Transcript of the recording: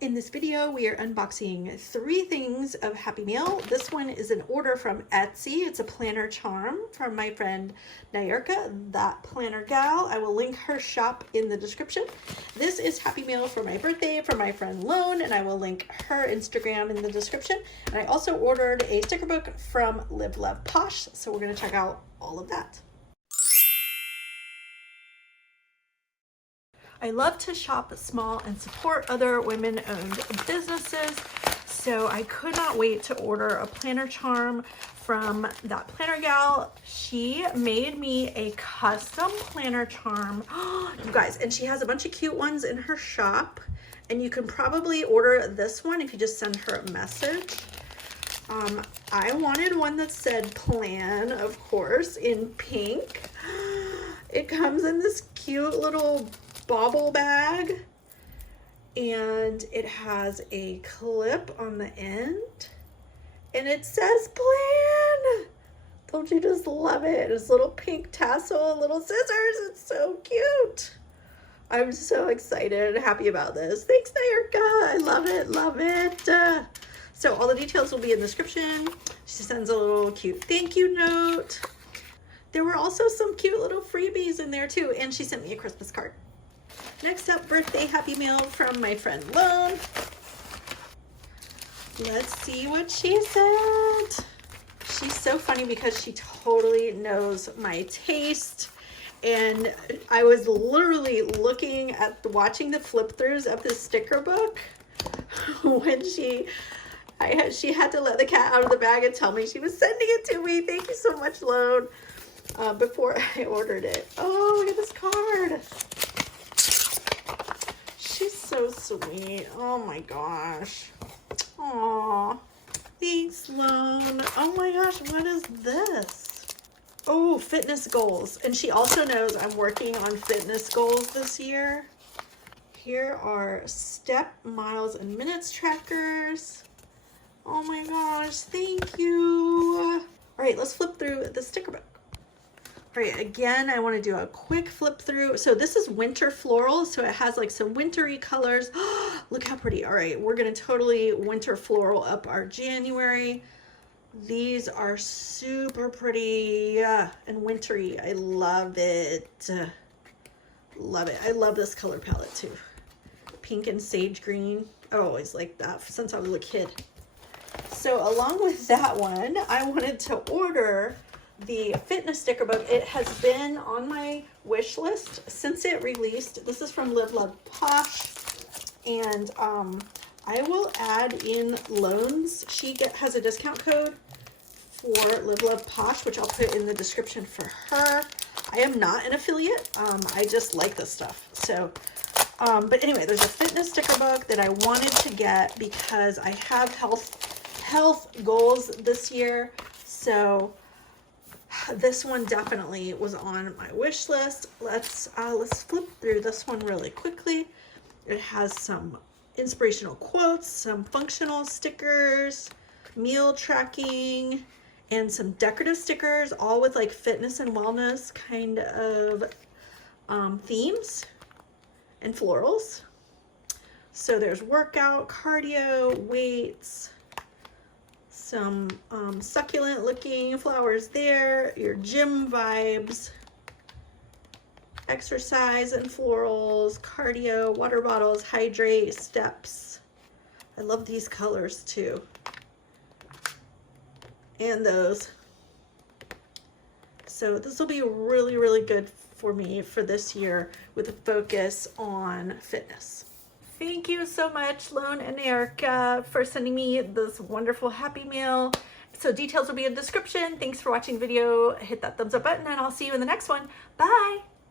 In this video, we are unboxing 3 things of Happy Meal. This one is an order from Etsy. It's a planner charm from my friend Nayarka, that planner gal. I will link her shop in the description. This is Happy Meal for my birthday from my friend Lone, and I will link her Instagram in the description. And I also ordered a sticker book from LIVELOVEPOSH, so we're going to check out all of that. I love to shop small and support other women-owned businesses, so I could not wait to order a planner charm from that planner gal. She made me a custom planner charm, you guys, and she has a bunch of cute ones in her shop, and you can probably order this one if you just send her a message. I wanted one that said plan, of course, in pink. It comes in this cute little bobble bag, and it has a clip on the end, and it says plan. Don't you just love it? It's a little pink tassel, little scissors. It's so cute. I'm so excited and happy about this. Thanks, Nayarka. I love it, love it. So all the details will be in the description. She sends a little cute thank you note. There were also some cute little freebies in there too, and she sent me a Christmas card. Next up, birthday Happy Meal from my friend Lone. Let's see what she said. She's so funny because she totally knows my taste. And I was literally looking at watching the flip throughs of this sticker book when she had to let the cat out of the bag and tell me she was sending it to me. Thank you so much, Lone. Before I ordered it. Oh, look at this card. She's so sweet. Oh my gosh. Aw. Thanks, Lone. Oh my gosh, what is this? Oh, fitness goals. And she also knows I'm working on fitness goals this year. Here are step, miles, and minutes trackers. Oh my gosh, thank you. All right, let's flip through the sticker book. All right, again, I want to do a quick flip through. So this is winter floral, so it has like some wintry colors. Look how pretty. All right, we're going to totally winter floral up our January. These are super pretty and wintry. I love it. Love it. I love this color palette too. Pink and sage green. I always liked that since I was a kid. So along with that one, I wanted to order the fitness sticker book. It has been on my wish list since it released. This is from LIVELOVEPOSH, and I will add in Loans. She has a discount code for LIVELOVEPOSH, which I'll put in the description for her. I am not an affiliate. I just like this stuff. So, but anyway, there's a fitness sticker book that I wanted to get because I have health goals this year. So this one definitely was on my wish list. Let's flip through this one really quickly. It has some inspirational quotes, some functional stickers, meal tracking, and some decorative stickers, all with like fitness and wellness kind of themes and florals. So there's workout, cardio, weights, some succulent looking flowers there, your gym vibes, exercise and florals, cardio, water bottles, hydrate, steps. I love these colors too. And those. So this will be really, really good for me for this year with a focus on fitness. Thank you so much, Lone and Nayarka, for sending me this wonderful Happy Meal. So details will be in the description. Thanks for watching the video. Hit that thumbs up button, and I'll see you in the next one. Bye.